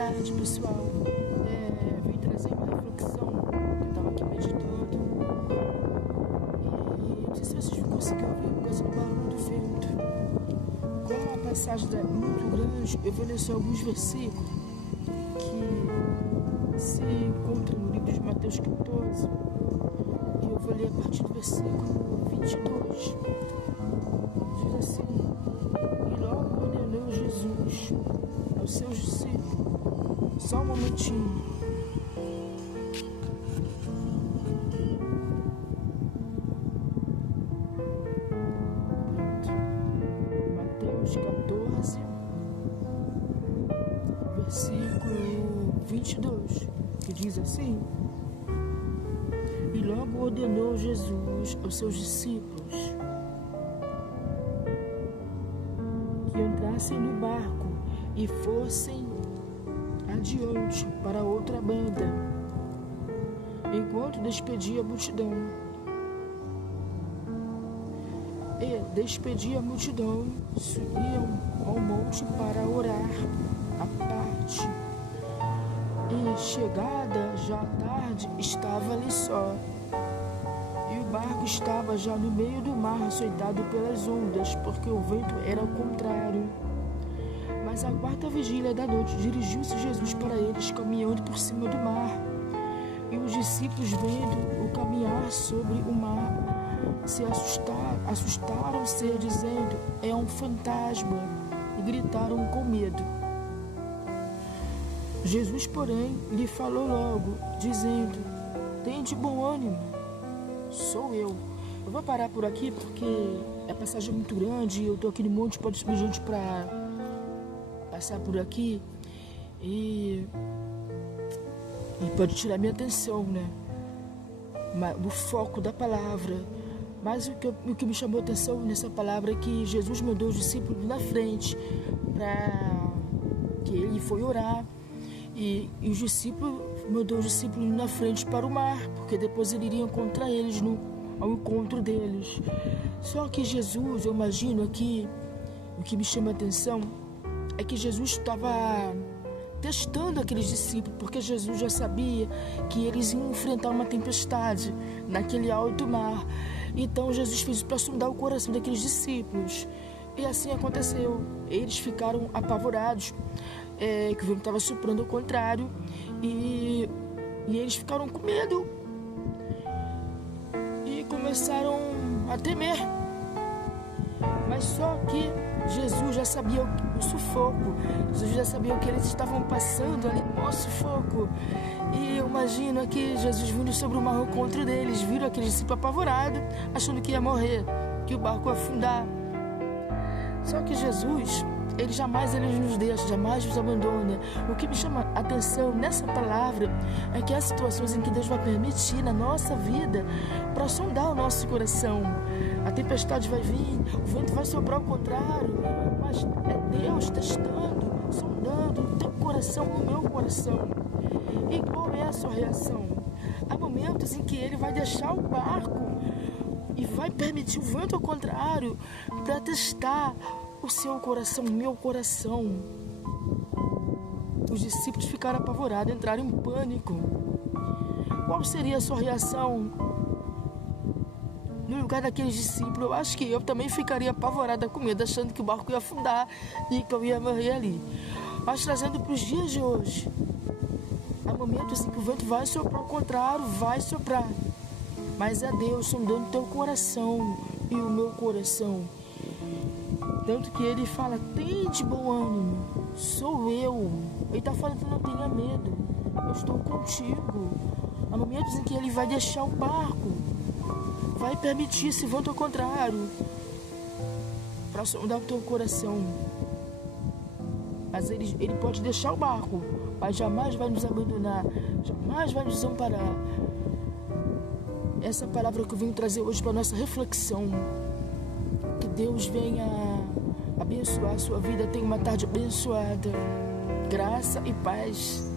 tarde, pessoal. Vim trazer uma reflexão que eu estava aqui meditando. E não sei se vocês conseguiram ouvir por causa do barulho do vento. Como a passagem é muito grande, eu vou ler só alguns versículos que se encontram no livro de Mateus 14. E eu vou ler a partir do versículo 22. Diz assim: E logo ordenou Jesus aos seus discípulos. Só um momentinho. Pronto. Mateus 14, versículo 22, que diz assim: E logo ordenou Jesus aos seus discípulos que entrassem no barco e fossem adiante para outra banda, enquanto despedia a multidão. E despedia a multidão, subiam ao monte para orar à parte. E chegada já a tarde, estava ali só. E o barco estava já no meio do mar, açoitado pelas ondas, porque o vento era ao contrário. Mas à quarta vigília da noite, dirigiu-se Jesus para eles, caminhando por cima do mar. E os discípulos, vendo-o caminhar sobre o mar, se assustaram-se, dizendo: É um fantasma, e gritaram com medo. Jesus, porém, lhe falou logo, dizendo: Tende bom ânimo, sou eu. Eu vou parar por aqui porque a passagem é muito grande, eu estou aqui no monte, pode subir gente para passar por aqui e pode tirar minha atenção, né? Do foco da palavra. Mas o que me chamou a atenção nessa palavra é que Jesus mandou os discípulos na frente, para que ele foi orar, e os discípulos mandou os discípulos na frente para o mar, porque depois ele iria encontrar eles ao encontro deles. Só que Jesus, eu imagino aqui, o que me chama a atenção é que Jesus estava testando aqueles discípulos, porque Jesus já sabia que eles iam enfrentar uma tempestade naquele alto mar. Então Jesus fez para sondar o coração daqueles discípulos. E assim aconteceu. Eles ficaram apavorados, que o vento estava soprando ao contrário, e eles ficaram com medo e começaram a temer. Mas só que Jesus já sabia o sufoco, Jesus já sabia o que eles estavam passando ali no sufoco. E eu imagino que Jesus vindo sobre o mar ao encontro deles, viram aqueles discípulos apavorados, achando que ia morrer, que o barco ia afundar. Só que Jesus, ele jamais nos deixa, jamais nos abandona. O que me chama a atenção nessa palavra é que há situações em que Deus vai permitir na nossa vida para sondar o nosso coração. A tempestade vai vir, o vento vai soprar ao contrário, mas é Deus testando, sondando o teu coração, o meu coração. E qual é a sua reação? Há momentos em que ele vai deixar o barco e vai permitir o vento ao contrário para testar o seu coração, o meu coração. Os discípulos ficaram apavorados, entraram em pânico. Qual seria a sua reação no lugar daqueles discípulos? Eu acho que eu também ficaria apavorada com medo, achando que o barco ia afundar e que eu ia morrer ali. Mas trazendo para os dias de hoje, há momentos em que o vento vai soprar ao contrário, vai soprar. Mas é Deus sondando o teu coração e o meu coração. Tanto que ele fala: Tende bom ânimo, sou eu. Ele está falando: Não tenha medo, eu estou contigo. Há momentos em que ele vai deixar o barco, vai permitir esse vento ao contrário, para sondar o teu coração. Mas ele pode deixar o barco, mas jamais vai nos abandonar, jamais vai nos desamparar. Essa palavra que eu venho trazer hoje para a nossa reflexão. Que Deus venha abençoar a sua vida. Tenha uma tarde abençoada. Graça e paz.